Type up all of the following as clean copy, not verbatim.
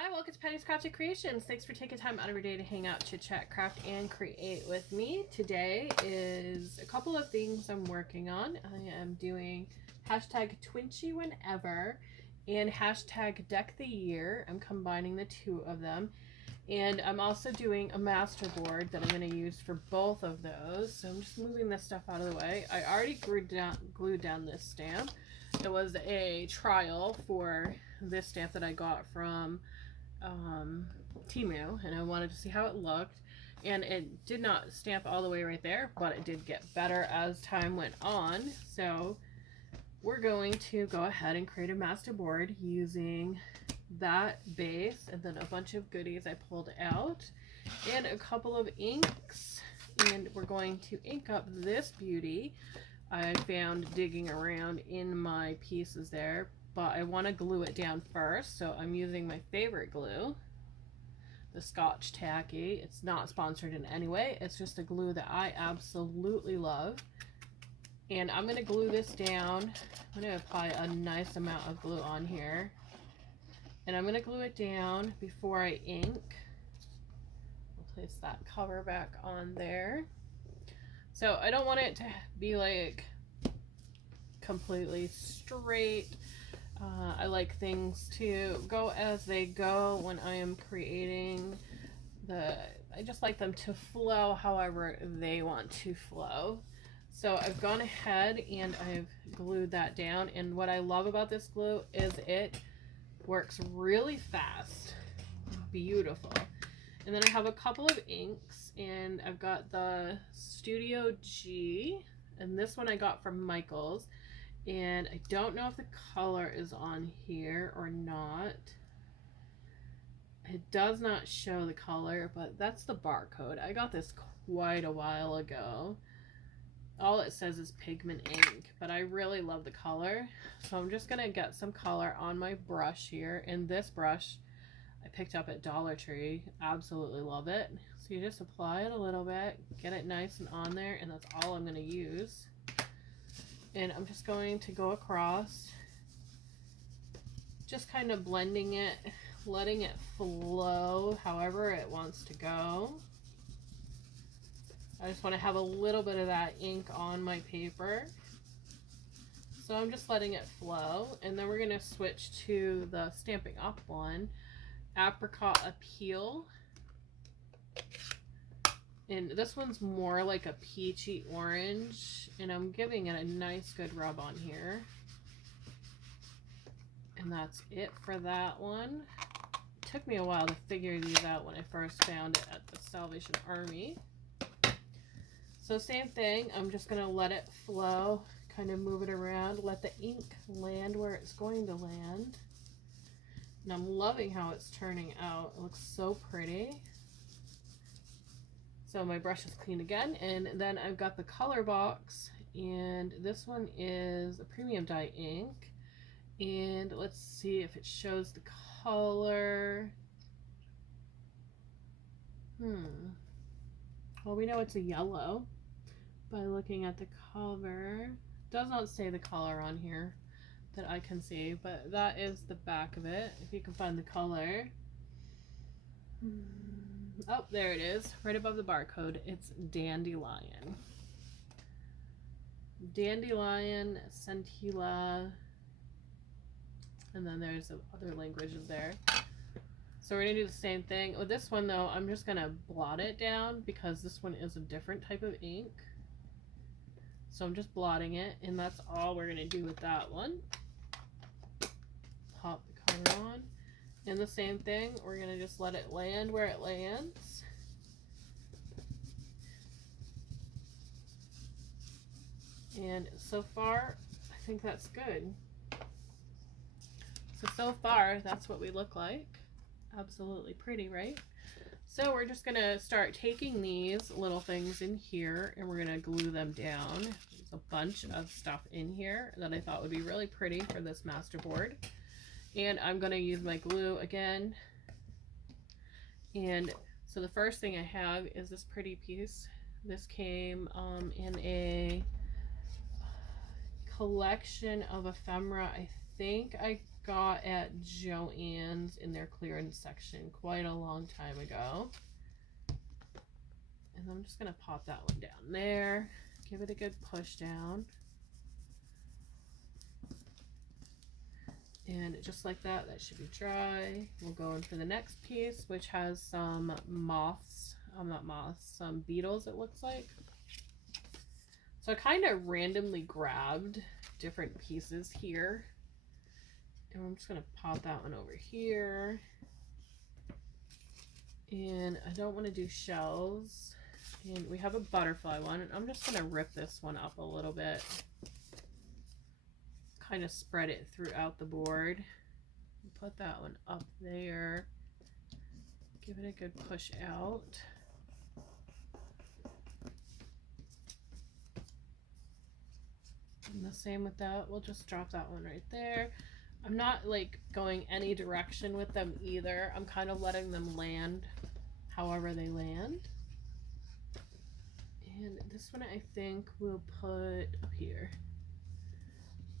Hi, welcome to Penny's Crafted Creations. Thanks for taking time out of your day to hang out, chit chat, craft, and create with me. Today is a couple of things I'm working on. I am doing hashtag Twinchy Whenever and hashtag Deck the Year. I'm combining the two of them. And I'm also doing a master board that I'm going to use for both of those. So I'm just moving this stuff out of the way. I already glued down this stamp. It was a trial for this stamp that I got from Temu, and I wanted to see how it looked, and it did not stamp all the way right there, but it did get better as time went on. So we're going to go ahead and create a master board using that base and then a bunch of goodies I pulled out and a couple of inks, and we're going to ink up this beauty I found digging around in my pieces there. But I want to glue it down first, so I'm using my favorite glue, the Scotch Tacky. It's not sponsored in any way. It's just a glue that I absolutely love. And I'm going to glue this down. I'm going to apply a nice amount of glue on here. And I'm going to glue it down before I ink. I'll place that cover back on there. So I don't want it to be like completely straight. I like things to go as they go when I am creating I just like them to flow however they want to flow. So I've gone ahead and I've glued that down, and what I love about this glue is it works really fast. Beautiful. And then I have a couple of inks, and I've got the Studio G, and this one I got from Michael's. And I don't know if the color is on here or not. It does not show the color, but that's the barcode. I got this quite a while ago. All it says is pigment ink, but I really love the color. So I'm just going to get some color on my brush here. And this brush I picked up at Dollar Tree. Absolutely love it. So you just apply it a little bit, get it nice and on there, and that's all I'm going to use. And I'm just going to go across, just kind of blending it, letting it flow however it wants to go. I just want to have a little bit of that ink on my paper. So I'm just letting it flow, and then we're going to switch to the Stampin' Up! One, Apricot Appeal. And this one's more like a peachy orange, and I'm giving it a nice good rub on here. And that's it for that one. It took me a while to figure these out when I first found it at the Salvation Army. So same thing, I'm just going to let it flow, kind of move it around, let the ink land where it's going to land. And I'm loving how it's turning out. It looks so pretty. So my brush is clean again, and then I've got the color box, and this one is a premium dye ink, and let's see if it shows the color. Well, we know it's a yellow by looking at the cover. It does not say the color on here that I can see, but that is the back of it, if you can find the color. Oh, there it is, right above the barcode. It's Dandelion. Dandelion, Centilla, and then there's other languages there. So we're going to do the same thing. With this one, though, I'm just going to blot it down because this one is a different type of ink. So I'm just blotting it, and that's all we're going to do with that one. Pop the color on. And the same thing, we're going to just let it land where it lands. And so far, I think that's good. So far, that's what we look like. Absolutely pretty, right? So we're just going to start taking these little things in here, and we're going to glue them down. There's a bunch of stuff in here that I thought would be really pretty for this master board. And I'm going to use my glue again. And so the first thing I have is this pretty piece. This came in a collection of ephemera. I think I got at Joann's in their clearance section quite a long time ago. And I'm just going to pop that one down there. Give it a good push down. And just like that, that should be dry. We'll go in for the next piece, which has some moths. Not moths, some beetles it looks like. So I kind of randomly grabbed different pieces here. And I'm just going to pop that one over here. And I don't want to do shells. And we have a butterfly one. And I'm just going to rip this one up a little bit. Kind of spread it throughout the board. Put that one up there. Give it a good push out. And the same with that. We'll just drop that one right there. I'm not like going any direction with them either. I'm kind of letting them land however they land. And this one I think we'll put up here.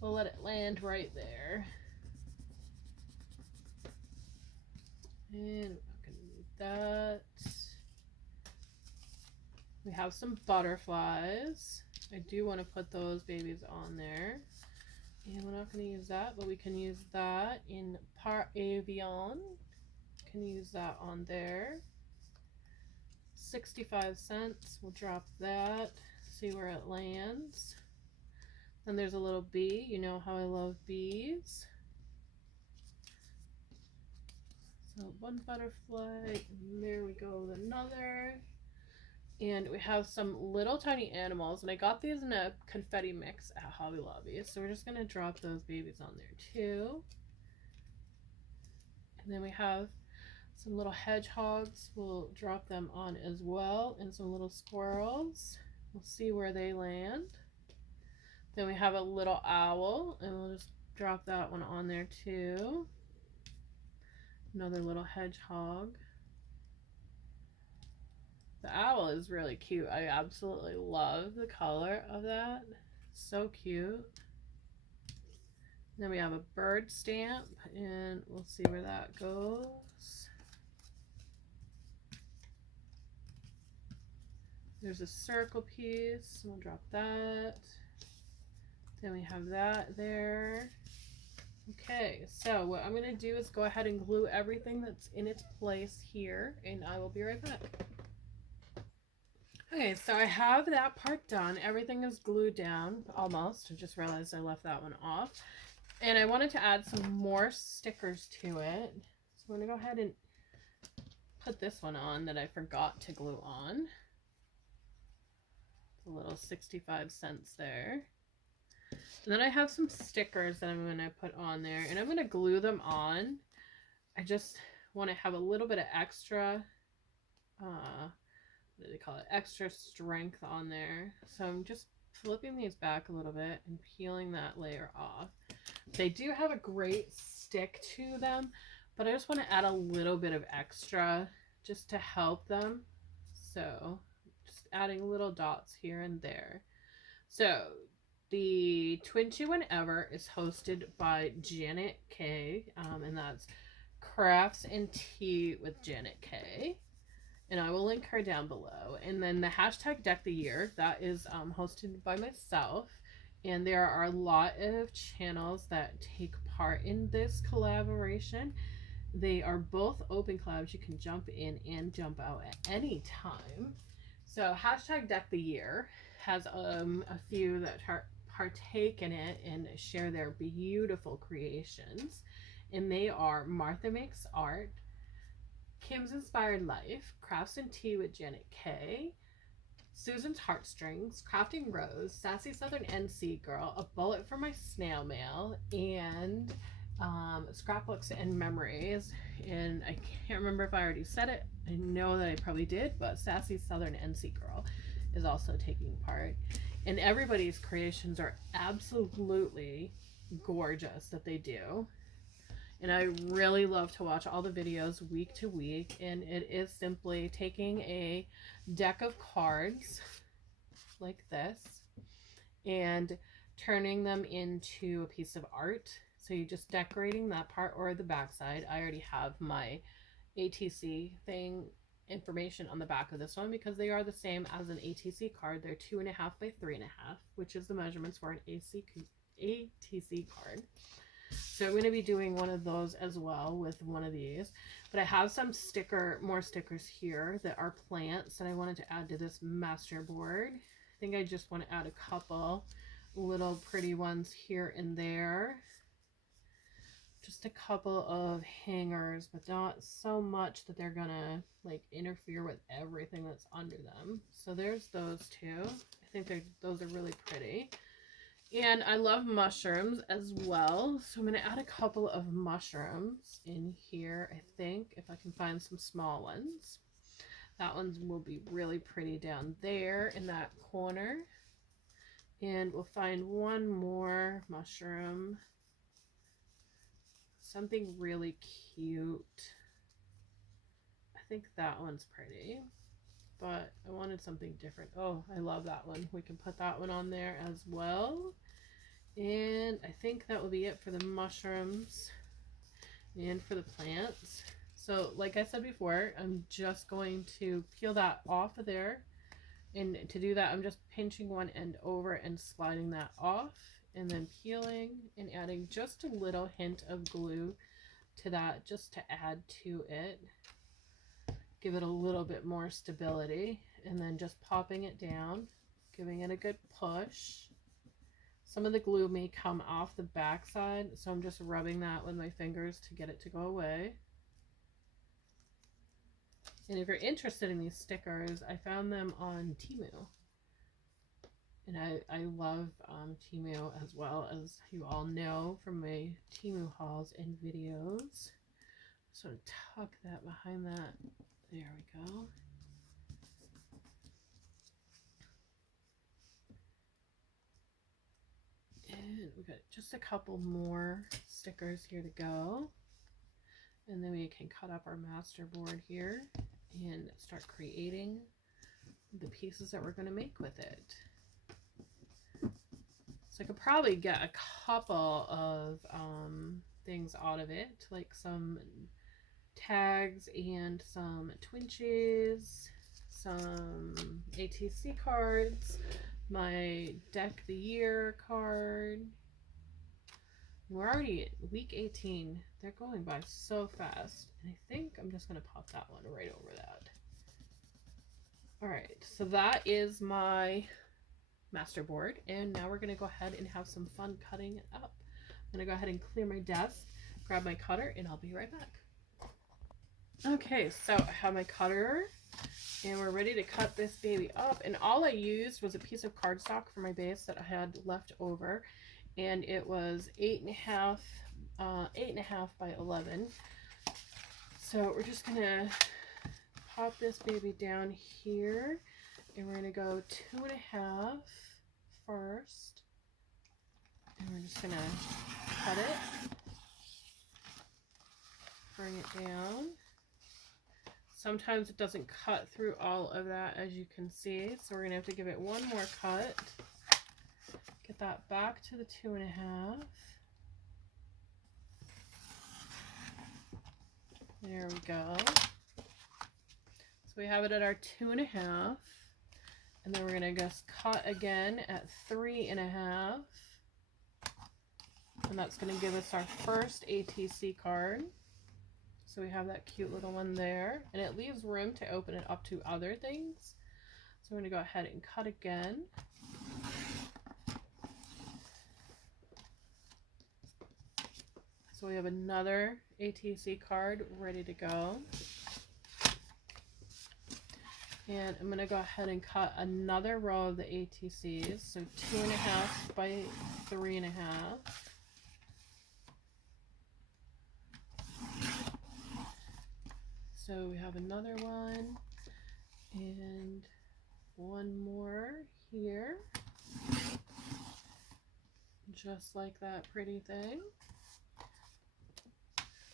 We'll let it land right there. And I'm going to move that. We have some butterflies. I do want to put those babies on there. And we're not going to use that, but we can use that in Par Avion. Can use that on there. 65 cents. We'll drop that. See where it lands. Then there's a little bee. You know how I love bees. So one butterfly. And there we go with another. And we have some little tiny animals. And I got these in a confetti mix at Hobby Lobby. So we're just going to drop those babies on there too. And then we have some little hedgehogs. We'll drop them on as well. And some little squirrels. We'll see where they land. Then we have a little owl. And we'll just drop that one on there too. Another little hedgehog. The owl is really cute. I absolutely love the color of that. So cute. Then we have a bird stamp, and we'll see where that goes. There's a circle piece. We'll drop that. Then we have that there. Okay, so what I'm going to do is go ahead and glue everything that's in its place here, and I will be right back. Okay, so I have that part done. Everything is glued down, almost. I just realized I left that one off. And I wanted to add some more stickers to it. So I'm going to go ahead and put this one on that I forgot to glue on. It's a little 65 cents there. And then I have some stickers that I'm going to put on there. And I'm going to glue them on. I just want to have a little bit of extra... what do they call it? Extra strength on there. So I'm just flipping these back a little bit and peeling that layer off. They do have a great stick to them, but I just want to add a little bit of extra just to help them. So just adding little dots here and there. So the Twin Chew Whenever is hosted by JanetKay, and that's Crafts and Tea with JanetKay. And I will link her down below. And then the hashtag Deck the Year, that is hosted by myself. And there are a lot of channels that take part in this collaboration. They are both open collabs. You can jump in and jump out at any time. So hashtag Deck the Year has a few that partake in it and share their beautiful creations. And they are Martha Makes Art, Kim's Inspired Life, Crafts and Tea with JanetKay, Susan's Heartstrings, Crafting Rose, Sassy Southern NC Girl, A Bullet for My Snail Mail, and Scrapbooks and Memories. And I can't remember if I already said it. I know that I probably did, but Sassy Southern NC Girl is also taking part. And everybody's creations are absolutely gorgeous that they do. And I really love to watch all the videos week to week. And it is simply taking a deck of cards like this and turning them into a piece of art. So you're just decorating that part or the back side. I already have my ATC thing information on the back of this one because they are the same as an ATC card. They're 2.5 by 3.5, which is the measurements for an ATC card. So I'm going to be doing one of those as well with one of these. But I have some more stickers here that are plants that I wanted to add to this master board. I think I just want to add a couple little pretty ones here and there. Just a couple of hangers, but not so much that they're gonna like interfere with everything that's under them. So there's those two. I think those are really pretty. And I love mushrooms as well. So I'm gonna add a couple of mushrooms in here, I think, if I can find some small ones. That one will be really pretty down there in that corner. And we'll find one more mushroom. Something really cute. I think that one's pretty, but I wanted something different. Oh, I love that one. We can put that one on there as well. And I think that will be it for the mushrooms and for the plants. So like I said before, I'm just going to peel that off of there. And to do that, I'm just pinching one end over and sliding that off. And then peeling and adding just a little hint of glue to that just to add to it. Give it a little bit more stability. And then just popping it down, giving it a good push. Some of the glue may come off the back side, so I'm just rubbing that with my fingers to get it to go away. And if you're interested in these stickers, I found them on Temu. And I love Temu as well, as you all know from my Temu hauls and videos. So tuck that behind that. There we go. And we got just a couple more stickers here to go. And then we can cut up our master board here and start creating the pieces that we're going to make with it. So I could probably get a couple of things out of it, like some tags and some twinches, some ATC cards, my Deck the Year card. We're already at week 18. They're going by so fast. And I think I'm just going to pop that one right over that. Alright, so that is my master board, and now we're going to go ahead and have some fun cutting it up. I'm going to go ahead and clear my desk, grab my cutter, and I'll be right back. Okay, so I have my cutter and we're ready to cut this baby up, and all I used was a piece of cardstock for my base that I had left over, and it was 8.5 by 11. So we're just going to pop this baby down here. And we're going to go 2.5 first. And we're just going to cut it. Bring it down. Sometimes it doesn't cut through all of that, as you can see. So we're going to have to give it one more cut. Get that back to the 2.5. There we go. So we have it at our 2.5. And then we're going to just cut again at 3.5. And that's going to give us our first ATC card. So we have that cute little one there. And it leaves room to open it up to other things. So we're going to go ahead and cut again. So we have another ATC card ready to go. And I'm going to go ahead and cut another row of the ATCs. So 2.5 by 3.5. So we have another one and one more here. Just like that pretty thing.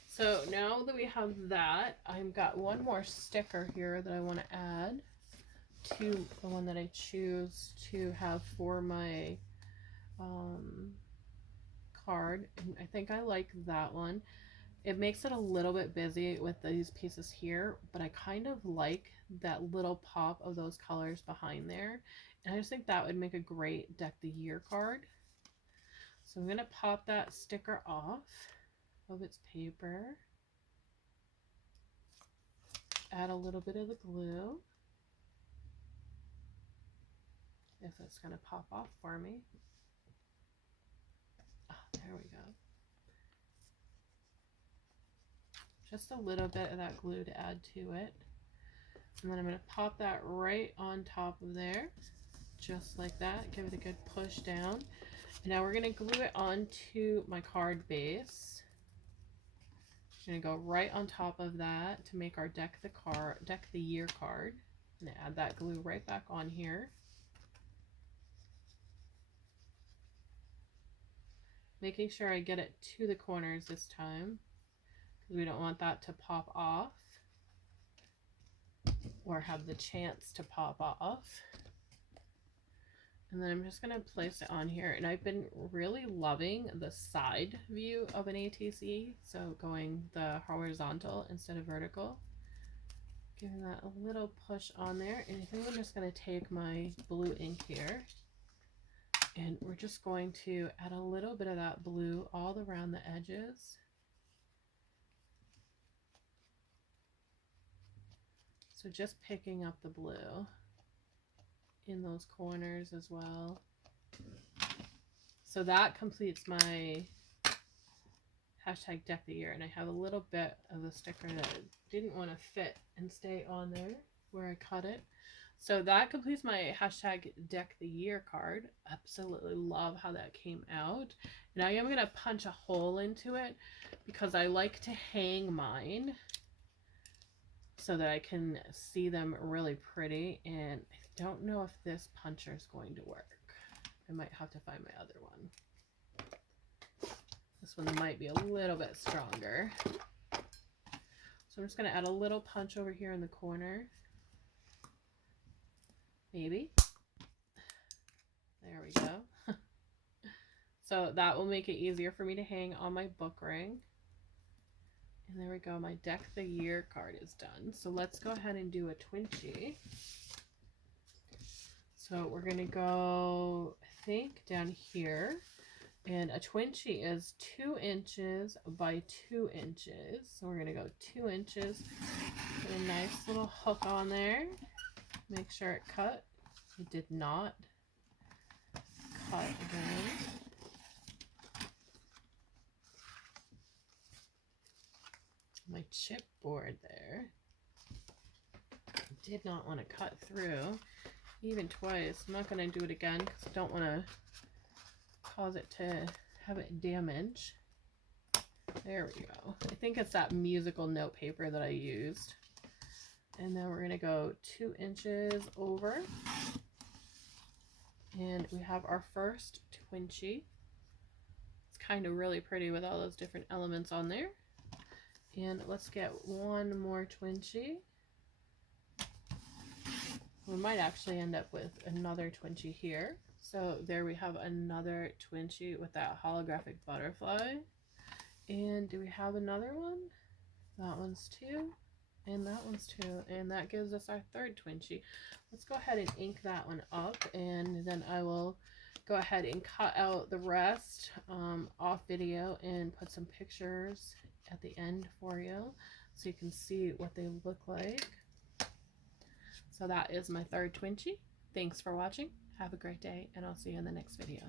So now that we have that, I've got one more sticker here that I want to add to the one that I choose to have for my card, and I think I like that one. It makes it a little bit busy with these pieces here, but I kind of like that little pop of those colors behind there. And I just think that would make a great Deck the Year card. So I'm going to pop that sticker off of its paper. Add a little bit of the glue. If it's going to pop off for me. Oh, there we go. Just a little bit of that glue to add to it. And then I'm going to pop that right on top of there. Just like that. Give it a good push down. And now we're going to glue it onto my card base. I'm going to go right on top of that to make our Deck the Year card. I'm going to add that glue right back on here. Making sure I get it to the corners this time, because we don't want that to pop off or have the chance to pop off. And then I'm just going to place it on here. And I've been really loving the side view of an ATC, so going the horizontal instead of vertical. Giving that a little push on there. And I think I'm just going to take my blue ink here, and we're just going to add a little bit of that blue all around the edges. So just picking up the blue in those corners as well. So that completes my hashtag Deck the Year, and I have a little bit of the sticker that didn't want to fit and stay on there where I cut it. So that completes my hashtag Deck the Year card. Absolutely love how that came out. Now I am going to punch a hole into it because I like to hang mine so that I can see them really pretty, and I don't know if this puncher is going to work. I might have to find my other one. This one might be a little bit stronger. So I'm just going to add a little punch over here in the corner. Maybe. There we go. So that will make it easier for me to hang on my book ring. And there we go. My Deck the Year card is done. So let's go ahead and do a Twinchy. So we're going to go, I think, down here. And a Twinchy is 2 inches by 2 inches. So we're going to go 2 inches. Put a nice little hook on there. Make sure it cut. It did not cut again. My chipboard there did not want to cut through even twice. I'm not going to do it again because I don't want to cause it to have it damage. There we go. I think it's that musical note paper that I used. And then we're going to go 2 inches over. And we have our first Twinchy. It's kind of really pretty with all those different elements on there. And let's get one more Twinchy. We might actually end up with another Twinchy here. So there we have another Twinchy with that holographic butterfly. And do we have another one? That one's 2. And that one's 2. And that gives us our third Twinchy. Let's go ahead and ink that one up. And then I will go ahead and cut out the rest off video and put some pictures at the end for you so you can see what they look like. So that is my third Twinchy. Thanks for watching. Have a great day, and I'll see you in the next video.